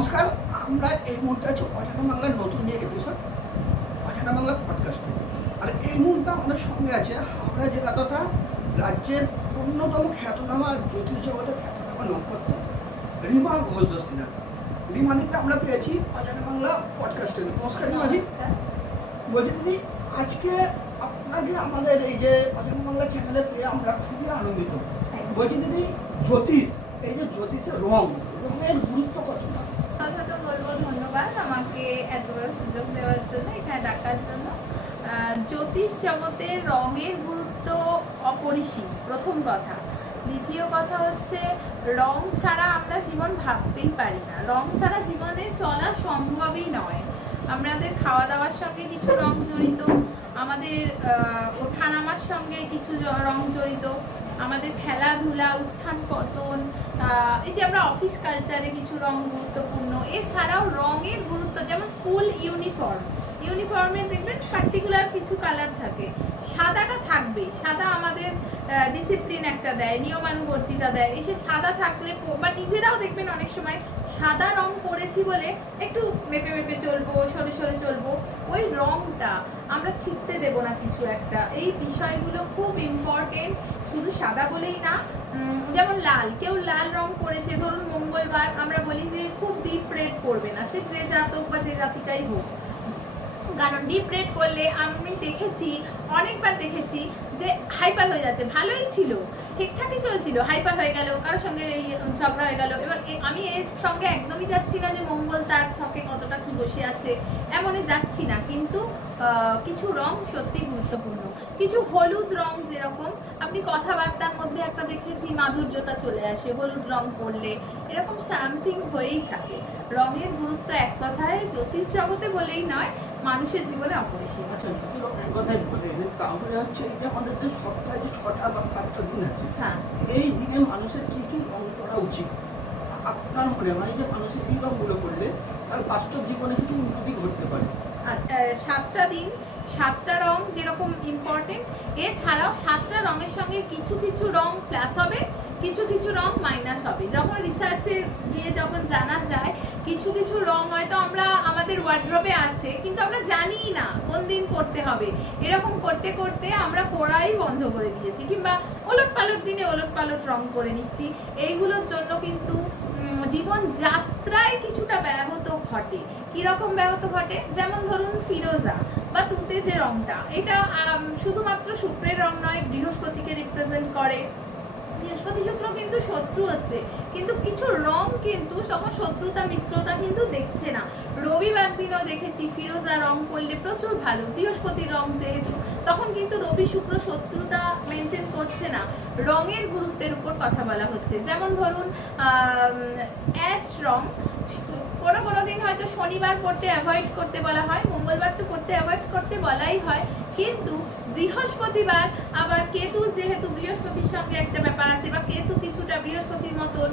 নমস্কার, আমরা এই মুহূর্তে আছি অজানা বাংলার নতুন যে এপিসোড অজানা বাংলা পডকাস্ট। আর এই মুহূর্তে আমাদের সঙ্গে আছে হাওড়া জেলা তথা রাজ্যের অন্যতম খ্যাতনামা জ্যোতিষ জগতের খ্যাতনামা নক্ষত্র রিমা ঘোষ দস্তিদার। রিমাদিকে আমরা পেয়েছি অজানা বাংলা পডকাস্টে। নমস্কার রিমাদি। বলছি দিদি, আজকে আপনাকে আমাদের এই যে অজানা বাংলা চ্যানেলে পেয়ে আমরা খুবই আনন্দিত। বলছি দিদি, জ্যোতিষ, এই যে জ্যোতিষের রঙের গুরুত্ব কতটা? বলবো ধন্যবাদ আমাকে এত বড় সুযোগ দেওয়ার জন্য, এখানে ডাকার জন্য। জ্যোতিষ জগতের রঙের গুরুত্ব অপরিসীম, প্রথম কথা। দ্বিতীয় কথা হচ্ছে, রং ছাড়া আমরা জীবন ভাবতেই পারি না, রং ছাড়া জীবনে চলা সম্ভবই নয়। আমাদের খাওয়া দাওয়ার সঙ্গে কিছু রং জড়িত, আমাদের ওঠানামার সঙ্গে কিছু রং জড়িত, আমাদের খেলাধুলা, উত্থান পতন, এই যে আমরা অফিস কালচারে কিছু রং গুরুত্বপূর্ণ। এছাড়াও রঙের গুরুত্ব, যেমন স্কুল ইউনিফর্মে দেখবেন পার্টিকুলার কিছু কালার থাকে। সাদাটা থাকবে, সাদা আমাদের ডিসিপ্লিন একটা দেয়, নিয়মানুবর্তিতা দেয়। এসে সাদা থাকলে বা নিজেরাও দেখবেন অনেক সময় সাদা রং পরেছি বলে একটু মেপে মেপে চলবো, সরে সরে চলবো, ওই রংটা আমরা ছিটতে দেব না কিছু একটা। এই বিষয়গুলো খুব ইম্পর্টেন্ট, শুধু সাদা বলেই না। যেমন লাল, কেউ লাল রং পরেছে, ধরুন মঙ্গলবার, আমরা বলি যে খুব ডিপ রেড করবে না, সে যে জাতক বা যে জাতিকাই হোক, কারণ ডিপ রেড করলে আমি দেখেছি, অনেকবার দেখেছি যে হাইপার হয়ে যাচ্ছে। ভালোই ছিল, ঠিকঠাকই চলছিল, হাইপার হয়ে গেল, কারোর সঙ্গে ঝগড়া হয়ে গেল। এবার আমি এর সঙ্গে একদমই যাচ্ছি না যে মঙ্গল তার ছকে কতটা কি বসে আছে, এমনই যাচ্ছি না। কিন্তু কিছু রং সত্যি গুরুত্বপূর্ণ। কিছু হলুদ রং, যেরকম আপনি কথাবার্তার মধ্যে একটা দেখেছি মাধুর্যতা চলে আসে হলুদ রং পরলে, এরকম সামথিং হয়েই থাকে। রঙের গুরুত্ব এক কথায় জ্যোতিষ জগতে বলেই নয়, মানুষের জীবনে অপরিসীম। আচ্ছা, যদি রঙের কথাই বলেন, তাহলে হচ্ছে এই যে আমাদের যে সপ্তাহে যে 6টা বা 7টা দিন আছে, হ্যাঁ, এই দিনে মানুষের কি কি রং করা উচিত? আপনার মনে হয় যে মানুষের এই রঙগুলো করলে তার বাস্তব জীবনে কিছু উন্নতি ঘটতে পারে? আচ্ছা, 7টা দিন 7টা রং যেরকম ইম্পর্টেন্ট, এছাড়াও 7টা রঙের সঙ্গে কিছু কিছু রং প্লাস হবে, কিছু কিছু রং মাইনাস হবে। যখন রিসার্চে গিয়ে যখন জানা যায় কিছু কিছু রং হয়তো আমরা আমাদের ওয়ার্ড্রবে আছে কিন্তু আমরা জানিই না কোন দিন পড়তে হবে, এরকম করতে করতে আমরা পড়াই বন্ধ করে দিয়েছি, কিংবা ওলট পালট দিনে ওলট পালট রং করে নিচ্ছি। এইগুলোর জন্য কিন্তু জীবন যাত্রায় কিছুটা ব্যাহত ঘটে। কিরকম ব্যাহত ঘটে? যেমন ধরুন ফিরোজা বা তুতে যে রংটা, এটা শুধুমাত্র শুক্রের রং নয়, বৃহস্পতিকে রিপ্রেজেন্ট করে। বৃহস্পতি শুক্র কিন্তু শত্রু হচ্ছে, কিন্তু কিছু রং কিন্তু তখন শত্রুতা মিত্রতা কিন্তু দেখছে না। রবিবার দিনও দেখেছি ফিরোজা রং করলে প্রচুর ভালো, বৃহস্পতির রং যেহেতু, তখন কিন্তু রবি শুক্র শত্রুতা মেনটেন করছে না। রঙের গুরুত্বের উপর কথা বলা হচ্ছে। যেমন ধরুন অ্যাশ রং, কোনো দিন হয়তো শনিবার পড়তে অ্যাভয়েড করতে বলা হয়, মঙ্গলবার তো পড়তে অ্যাভয়েড করতে বলাই হয়, কিন্তু বৃহস্পতিবার আবার কেতুর, যেহেতু বৃহস্পতির সঙ্গে একটা ব্যাপার আছে, বা কেতু কিছুটা বৃহস্পতির মতন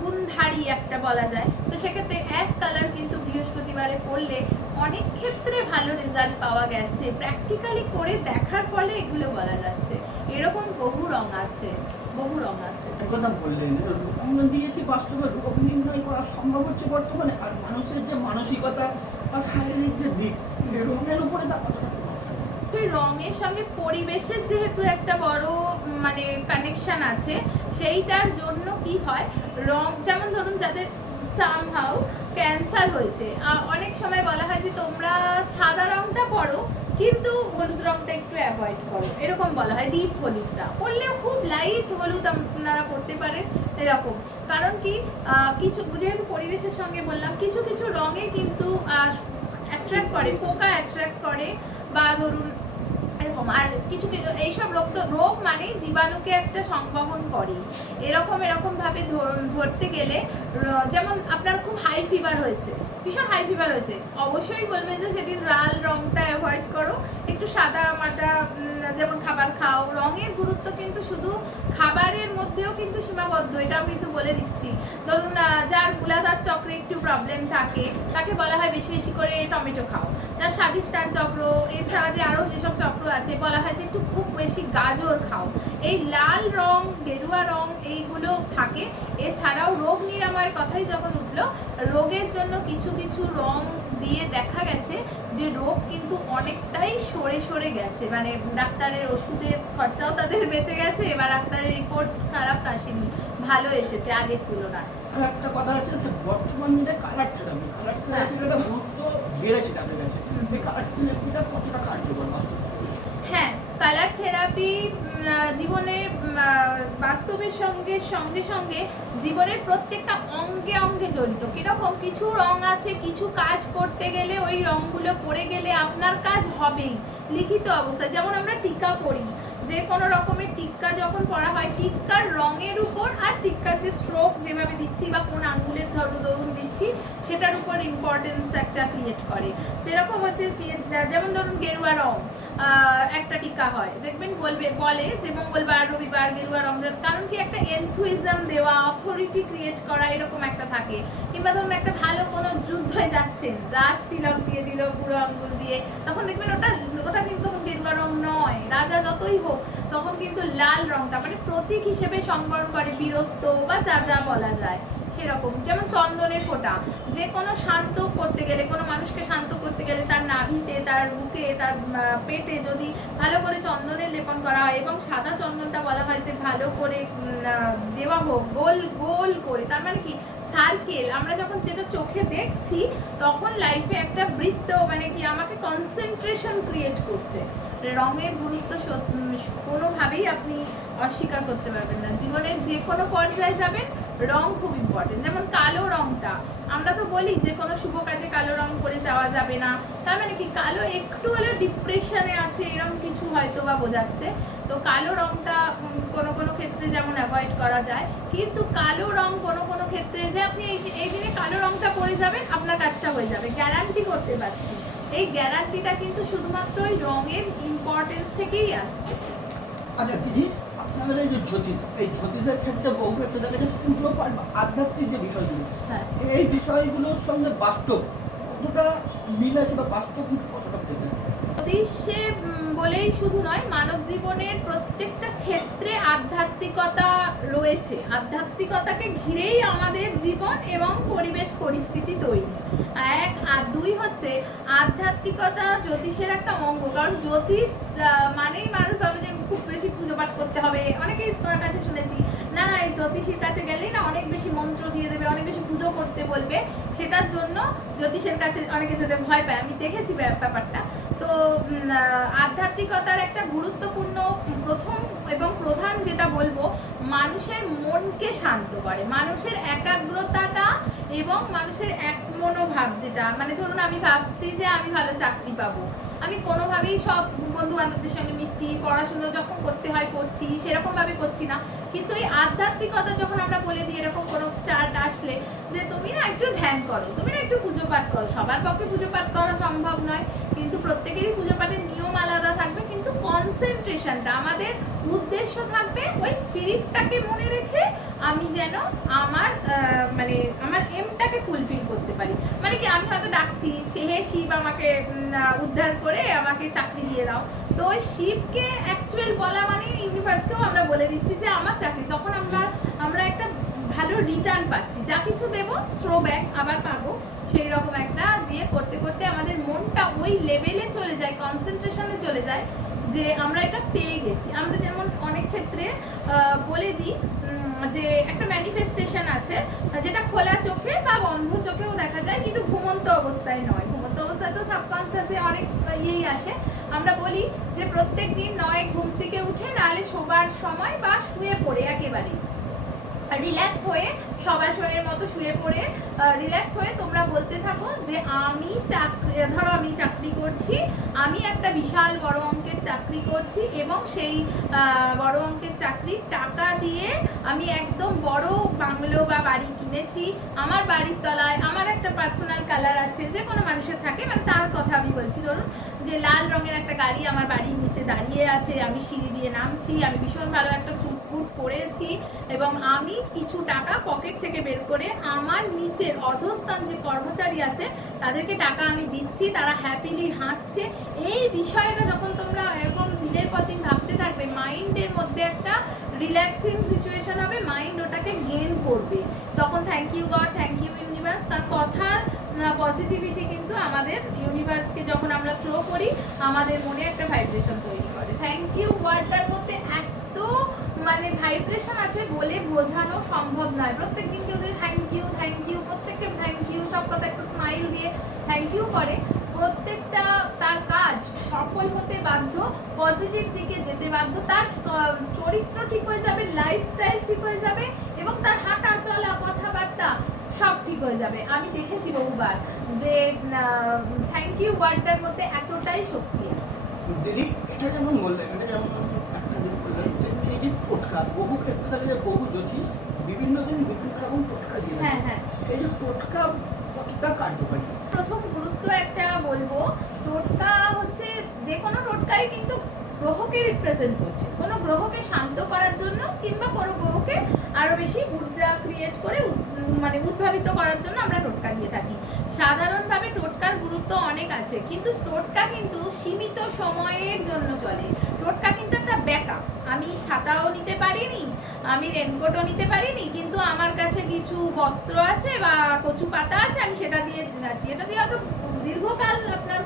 গুণধারী একটা বলা যায়, তো সেক্ষেত্রে অ্যাশ কালার কিন্তু বৃহস্পতিবারে পড়লে অনেক ক্ষেত্রে ভালো রেজাল্ট পাওয়া গেছে, প্র্যাকটিক্যালি করে দেখার ফলে এগুলো বলা যাচ্ছে। এরকম বহু রং আছে। কথা বললেন, রং দিয়ে কি বাস্তবে রোগ নির্ণয় করা সম্ভব হচ্ছে বর্তমানে? আর মানুষের যে মানসিকতা বা শারীরিক যে দিক, এই রঙের উপরে তা কতটা প্রভাব ফেলে? রঙের সঙ্গে পরিবেশের যেহেতু একটা বড় কানেকশন আছে, সেইটার জন্য কি হয়, রং, যেমন ধরুন যাদের সামহাউ ক্যান্সার হয়েছে, অনেক সময় বলা হয় যে তোমরা সাদা রংটা পরো কিন্তু হলুদ রংটা একটু অ্যাভয়েড করো, এরকম বলা হয়। ডিপ হলুদটা পরলেও খুব লাইট হলুদ আপনারা পরতে পারেন, এরকম। কারণ কি, কিছু যেহেতু পরিবেশের সঙ্গে বললাম, কিছু কিছু রঙে কিন্তু অ্যাট্রাক্ট করে, পোকা অ্যাট্রাক্ট করে, বা ধরুন এরকম। আর কিছু কিছু এইসব রোগ মানে জীবাণুকে একটা সংবহন করে, এরকম ভাবে ধরতে গেলে, যেমন আপনার খুব হাই ফিভার হয়েছে, ভীষণ হাই ফিভার হয়েছে, অবশ্যই বলবে যে সেদিন লাল রংটা অ্যাভয়েড করো, একটু সাদা মাটা যেমন খাবার খাও। রঙের গুরুত্ব কিন্তু শুধু খাবারের মধ্যেও কিন্তু সীমাবদ্ধ, এটা আমি কিন্তু বলে দিচ্ছি। ধরুন যার মূলাধার চক্রে একটু প্রবলেম থাকে, তাকে বলা হয় বেশি বেশি করে টমেটো খাও। যার স্বাদিষ্টান চক্র, এছাড়া যে আরও যেসব চক্র আছে, বলা হয় যে একটু খুব বেশি গাজর খাও। এই লাল রং, গেরুয়া রং এইগুলো থাকে। এছাড়াও রোগ নিরাময়ের কথাই যখন উঠলো, রোগের জন্য কিছু কিছু রং দিয়ে দেখা গেছে যে রোগ কিন্তু অনেকটাই সরে সরে গেছে, মানে ডাক্তারের ওষুধের খরচাও তাদের বেঁচে গেছে, এবার ডাক্তারের রিপোর্ট খারাপ আসেনি, ভালো এসেছে আগের তুলনায়। আর একটা কথা আছে যে বর্তমান দিনে কালার থেরাপির একটা গুরুত্ব বেড়েছে তাদের কাছে। এই কালার থেরাপিটা কতটা কার্যকর? হ্যাঁ, কালার থেরাপি জীবনে বাস্তবের সঙ্গে সঙ্গে সঙ্গে জীবনের প্রত্যেকটা অঙ্গে অঙ্গে জড়িত। কিরকম, কিছু রং আছে, কিছু কাজ করতে গেলে ওই রংগুলো পড়ে গেলে আপনার কাজ হবেই লিখিত অবস্থায়। যেমন আমরা টিকা পড়ি, যে কোনো রকমের টিক্কা যখন পড়া হয়, টিক্কার রঙের উপর আর টিক্কার যে স্ট্রোক যেভাবে দিচ্ছি বা কোন আঙ্গুলের দরুন দিচ্ছি সেটার উপর ইম্পর্টেন্স একটা ক্রিয়েট করে। যেরকম হচ্ছে যেমন ধরুন গেরুয়া রং একটা টিকা হয়, দেখবেন বলে যে মঙ্গলবার রবিবার গেরুয়া রং, কারণ কি একটা এনথুইজম দেওয়া, অথরিটি ক্রিয়েট করা, এরকম একটা থাকে। কিংবা ধরুন একটা ভালো কোনো যুদ্ধে যাচ্ছেন, রাজ তিলক দিয়ে দিল বুড়ো আঙ্গুল দিয়ে, তখন দেখবেন ওটা কিন্তু গেরুয়া রং নয়, রাজা যতই হোক তখন কিন্তু লাল রংটা মানে প্রতীক হিসেবে সংবরণ করে বীরত্ব বা যা যা বলা যায় সেরকম। যেমন চন্দনের ফোঁটা, যে কোনো শান্ত করতে গেলে, কোনো মানুষকে শান্ত করতে গেলে তার নাভিতে, তার বুকে, তার পেটে যদি ভালো করে চন্দনের লেপন করা হয়, এবং সাদা চন্দনটা বলা হয় যে ভালো করে দেওয়া হোক গোল গোল করে, তার মানে কি সার্কেল, আমরা যখন যেটা চোখে দেখছি তখন লাইফে একটা বৃত্ত, মানে কি আমাকে কনসেন্ট্রেশন ক্রিয়েট করছে। রঙের গুরুত্ব কোনোভাবেই আপনি অস্বীকার করতে পারবেন না। জীবনের যে কোনো পর্যায়ে যাবেন রং খুব ইম্পর্টেন্ট। যেমন কালো রংটা, আমরা তো বলি যে কোনো শুভ কাজে কালো রং করে যাওয়া যাবে না, তার মানে কি কালো একটু হলেও ডিপ্রেশনে আছে এরকম কিছু হয়তো বা বোঝাচ্ছে। তো কালো রংটা কোনো কোনো ক্ষেত্রে যেমন অ্যাভয়েড করা যায়, কিন্তু কালো রং কোনো কোনো ক্ষেত্রে যে আপনি এই দিনে কালো রংটা পরে যাবেন আপনার কাজটা হয়ে যাবে, গ্যারান্টি করতে পারছি। এই গ্যারান্টিটা কিন্তু শুধুমাত্র ওই রঙের ইম্পর্টেন্স থেকেই আসছে। আচ্ছা দিদি, আপনাদের এই যে জ্যোতিষ, এই জ্যোতিষের ক্ষেত্রে বহু ক্ষেত্রে দেখা যায় পুজো পাঠ বা আধ্যাত্মিক যে বিষয়গুলো, এই বিষয়গুলোর সঙ্গে বাস্তব কতটা মিল আছে বা বাস্তব কতটা থেকে? জ্যোতিষে বলেই শুধু নয়, মানব জীবনের প্রত্যেকটা ক্ষেত্রে আধ্যাত্মিকতা রয়েছে। আধ্যাত্মিকতাকে ঘিরেই আমাদের জীবন এবং পরিবেশ পরিস্থিতি তৈরি। এক আর দুই হচ্ছে আধ্যাত্মিকতা জ্যোতিষের একটা অঙ্গ। কারণ জ্যোতিষ মানেই মানুষ ভাবে যে খুব বেশি পুজো পাঠ করতে হবে। অনেকেই তোমার কাছে শুনেছি, না না এই জ্যোতিষীর কাছে গেলেই না অনেক বেশি মন্ত্র দিয়ে দেবে, অনেক বেশি পুজো করতে বলবে, সেটার জন্য জ্যোতিষের কাছে অনেকে যেতে ভয় পায়। আমি দেখেছি ব্যাপারটা। তো আধ্যাত্মিকতার একটা গুরুত্বপূর্ণ প্রথম এবং প্রধান যেটা বলবো, মানুষের মনকে শান্ত করে, মানুষের একাগ্রতাটা এবং মানুষের এক মনোভাব, যেটা মানে ধরুন আমি ভাবছি যে আমি ভালো চাকরি পাবো, আমি কোনোভাবেই সব বন্ধু বান্ধবদের সঙ্গে মিশছি, পড়াশুনো যখন করতে হয় করছি, সেরকম ভাবে করছি না। কিন্তু এই আধ্যাত্মিকতা যখন আমরা বলে দিই, এরকম কোনো চার্ট আসলে যে তুমি না একটু ধ্যান করো, তুমি না একটু পুজো পাঠ করো, সবার পক্ষে পুজো পাঠ করা সম্ভব নয়, কিন্তু প্রত্যেকেরই পুজো পাঠের নিয়ম আলাদা থাকবে, কিন্তু কনসেন্ট্রেশনটা, আমাদের উদ্দেশ্য থাকবে ওই স্পিরিটটাকে মনে রেখে আমি যেন আমার মানে আমার এমটাকে ফুলফিল করতে পারি। মানে কি আমি হয়তো ডাকছি হে শিব আমাকে উদ্ধার করে আমাকে চাকরি দিয়ে দাও, তো ওই শিবকে অ্যাকচুয়াল বলা মানে ইউনিভার্সকেও আমরা বলে দিচ্ছি যে আমার চাকরি, তখন আমরা একটা ভালো রিটার্ন পাচ্ছি, যা কিছু দেবো থ্রো ব্যাক আবার পাবো, সেই রকম একটা দিয়ে করতে করতে আমাদের মনটা ওই লেভেলে চলে যায়, কনসেন্ট্রেশনে চলে যায় যে আমরা এটা পেয়ে গেছি। আমরা যেমন অনেক ক্ষেত্রে বলে দিই যে একটা ম্যানিফেস্টেশন আছে যেটা খোলা চোখে বা বন্ধ চোখেও দেখা যায়, কিন্তু ঘুমন্ত অবস্থায় নয়। ঘুমন্ত অবস্থায় তো সাবকনসিয়াসে অনেক ইয়েই আসে। আমরা বলি যে প্রত্যেক দিন নয় ঘুম থেকে উঠে, নাহলে শোবার সময় বা শুয়ে পড়ে একেবারে রিল্যাক্স হয়ে, সবাসনের মতো শুয়ে পড়ে রিল্যাক্স হয়ে তোমরা বলতে থাকো যে আমি চাকরি, ধরো আমি চাকরি করছি, আমি একটা বিশাল বড় অঙ্কের চাকরি করছি এবং সেই বড় অঙ্কের চাকরির টাকা দিয়ে আমি একদম বড় বাংলো বা বাড়ি কিনেছি, আমার বাড়ির তলায় আমার একটা পার্সোনাল কালার আছে, যে কোনো মানুষের থাকে, মানে তার কথা আমি বলছি। ধরুন যে লাল রঙের একটা গাড়ি আমার বাড়ির নিচে দাঁড়িয়ে আছে, আমি সিঁড়ি দিয়ে নামছি, আমি ভীষণ ভালো একটা স্যুট বুট পরেছি এবং আমি কিছু টাকা পকেট থেকে বের করে আমার নিচের অধস্তন যে কর্মচারী আছে তাদেরকে টাকা আমি দিচ্ছি, তারা হ্যাপিলি হাসছে। এই বিষয়টা যখন তোমরা এরকম দিনের পর দিন ভাবতে থাকবে, মাইন্ডের মধ্যে একটা রিল্যাক্সিং সিচুয়েশন হবে, মাইন্ড ওটাকে গেইন করবে, তখন thank you God, thank you universe, কারণ কথার পজিটিভিটি কিন্তু আমাদের ইউনিভার্সকে যখন আমরা থ্রো করি আমাদের মনে একটা ভাইব্রেশন তৈরি করে। থ্যাংক ইউ ওয়ার্ডটার মধ্যে এত মানে ভাইব্রেশন আছে বলে বোঝানো সম্ভব নয়। প্রত্যেকদিন কেউ যদি থ্যাংক ইউ প্রত্যেককে থ্যাংক ইউ সব কথা একটা স্মাইল দিয়ে থ্যাংক ইউ করে, প্রত্যেকটা তার কাজ সফল হতে বাধ্য, পজিটিভ দিকে যেতে বাধ্য, তার চরিত্র ঠিক হয়ে যাবে, লাইফস্টাইল ঠিক হয়ে যাবে এবং তার হাঁটা চলা কথাবার্তা সব ঠিক হয়ে যাবে। আমি দেখেছি বহুবার যে থ্যাংক ইউ ওয়ার্ডটার মধ্যে এতটাই শক্তি আছে। দিদি এটা যেমন বললেন, এটা যেমন একটা দিন বললেন, তেমনি এই যে টোটকা, বহু ক্ষেত্রে থাকে যে বহু জ্যোতিষ বিভিন্ন দিন বিভিন্ন রকম টোটকা দিয়ে থাকে। হ্যাঁ হ্যাঁ, এই যে টোটকা কতটা কার্যকরী? প্রথম গুরুত্ব একটা বলবো, টোটকা হচ্ছে যে কোনো টোটকাই কিন্তু গ্রহকে রিপ্রেজেন্ট করছে, কোনো গ্রহকে শান্ত করার জন্য কিংবা কোনো গ্রহকে আরো বেশি ঊর্জা ক্রিয়েট করে মানে উদ্ভাবিত করার জন্য আমরা টোটকা দিয়ে থাকি। সাধারণভাবে টোটকার গুরুত্ব অনেক আছে, কিন্তু টোটকা কিন্তু সীমিত সময়ের জন্য চলে। টোটকা কিন্তু একটা ব্যাকআপ। আমি ছাতাও নিতে পারিনি, আমি রেনকোটও নিতে পারিনি, কিন্তু আমার কাছে কিছু বস্ত্র আছে বা কচু পাতা আছে, আমি সেটা দিয়ে যাচ্ছি। এটা দিয়ে হয়তো দীর্ঘকাল আপনার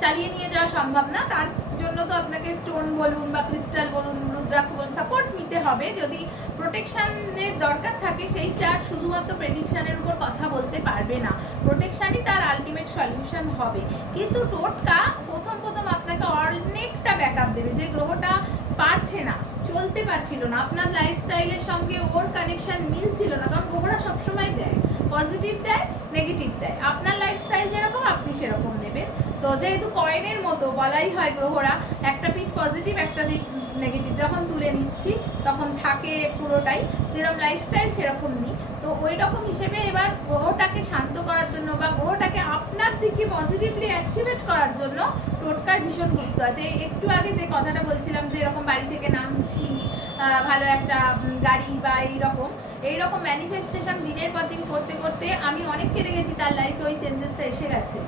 চালিয়ে নিয়ে যাওয়া সম্ভব না, তার জন্য তো আপনাকে স্টোন বলুন বা ক্রিস্টাল বলুন, রুদ্রাক্ষ বলুন, সাপোর্ট নিতে হবে। যদি প্রোটেকশনের দরকার থাকে, সেই চার্ট শুধুমাত্র প্রেডিকশনের উপর কথা বলতে পারবে না, প্রোটেকশনই তার আলটিমেট সলিউশন হবে। কিন্তু টোটকা প্রথম আপনাকে অনেকটা ব্যাকআপ দেবে। যে গ্রহটা পারছে না, চলতে পারছিল না, আপনার লাইফস্টাইলের সঙ্গে ওর কানেকশন মিলছিল না, কারণ গ্রহরা সবসময় দেয়, পজিটিভ দেয়, নেগেটিভ দেয়। আপনার লাইফস্টাইল যেরককম আপনি সেরকম নেবেন। তো যেহেতু কয়েনের মতো বলাই হয়, গ্রহরা একটা পিঠ পজিটিভ একটা দিক নেগেটিভ, যখন তুলে নিচ্ছি তখন থাকে পুরোটাই, যেরকম লাইফস্টাইল সেরকম নিই। তো ওই রকম হিসেবে এবার গ্রহটাকে শান্ত করার জন্য বা গ্রহটাকে আপনার দিকে পজিটিভলি অ্যাক্টিভেট করার জন্য টোটকার ভীষণ গুরুত্ব আছে। একটু আগে যে কথাটা বলছিলাম যে এরকম বাড়ি থেকে নামছি, ভালো একটা গাড়ি বা এইরকম ম্যানিফেস্টেশন দিনের পর দিন করতে করতে আমি অনেককে দেখেছি তার লাইফে ওই চেঞ্জেসটা এসে গেছে।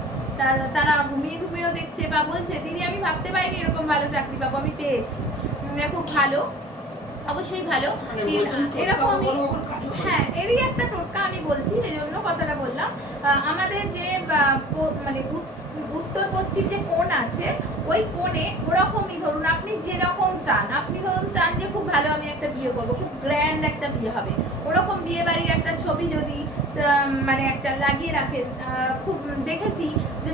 তারা ঘুমিয়েও দেখছে বা বলছে, দিদি আমি ভাবতে পারিনি এরকম ভালো চাকরি পাবো, আমি পেয়েছি, খুব ভালো, অবশ্যই ভালো। এরকম আমি হ্যাঁ, এরই একটা টোটকা আমি বলছি, এই জন্য কথাটা বললাম। আমাদের যে মানে উত্তর পশ্চিম যে কোণ আছে, ওই কোণে ওরকমই ধরুন আপনি যেরকম চান, আপনি ধরুন চান যে খুব ভালো আমি একটা বিয়ে করবো, খুব গ্র্যান্ড একটা বিয়ে হবে, ওরকম বিয়ে বাড়ির একটা ছবি যদি মানে একটা লাগিয়ে রাখেন, খুব দেখেছি যে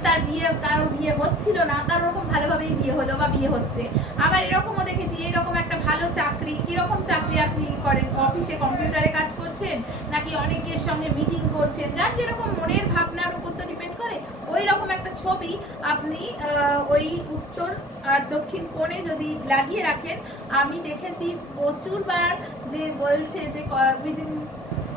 কারো বিয়ে হচ্ছিল না, তার ওরকম ভালোভাবেই বিয়ে হলো বা বিয়ে হচ্ছে। আবার এরকমও দেখেছি এরকম একটা ভালো চাকরি, কিরকম চাকরি আপনি করেন, অফিসে কম্পিউটারে কাজ করছেন নাকি অনেকের সঙ্গে মিটিং করছেন, যার যেরকম মনের ভাবনার উপর তো ডিপেন্ড করে, ওই রকম একটা ছবি আপনি ওই উত্তর আর দক্ষিণ কোণে যদি লাগিয়ে রাখেন, আমি দেখেছি প্রচুরবার যে বলছে যে উইদিন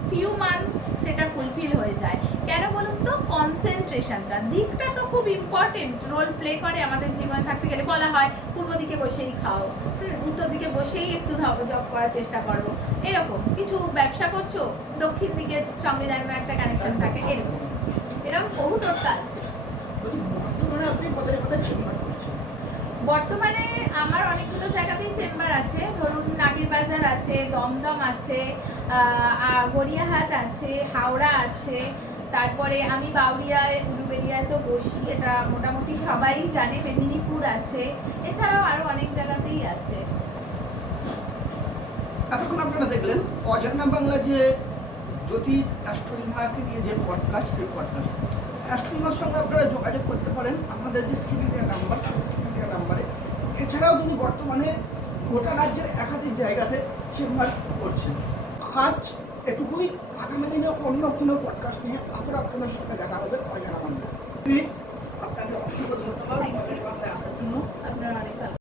ফিউ মান্থস সেটা ফুলফিল হয়ে যায়। কেন বলুন তো? কনসেন্ট্রেশনটা, দিকটা তো খুব ইম্পর্টেন্ট রোল প্লে করে আমাদের জীবনে থাকতে গেলে। বলা হয় পূর্ব দিকে বসেই খাও, উত্তর দিকে বসেই একটু জব করার চেষ্টা করো, এরকম কিছু ব্যবসা করছো দক্ষিণ দিকের সঙ্গে যেন একটা কানেকশন থাকে, এরকম বহু টোটকা আছে। বর্তমানে আমার অনেকগুলো জায়গাতেই চেম্বার আছে, ধরুন নাগিরবাজার আছে, দমদম আছে, গড়িয়াহাট আছে, হাওড়া আছে, তারপরে আমি বাউরিয়ায় উলুবেড়িয়ায় তো বসি, এটা মোটামুটি সবাই জানে, মেদিনীপুর আছে, এছাড়াও আরো অনেক জায়গাতেই আছে। এতক্ষণ আপনারা দেখলেন অজানা বাংলা যে জ্যোতিষ অ্যাস্ট্রোলিমাকে নিয়ে যে পডকাস্ট, সেই পডকাস্ট অ্যাস্ট্রোলিমার সঙ্গে আপনারা যোগাযোগ করতে পারেন আমাদের যে স্ক্রিনে দেওয়া নাম্বার, সেই স্ক্রিনে দেওয়া নাম্বারে। এছাড়াও তিনি বর্তমানে গোটা রাজ্যের একাধিক জায়গাতে চেম্বার করছেন। আজ এটুকুই, আগামী দিনে অন্য কোনো পডকাস্ট নিয়ে আবার আপনাদের সঙ্গে দেখা হবে অজানা বাংলা।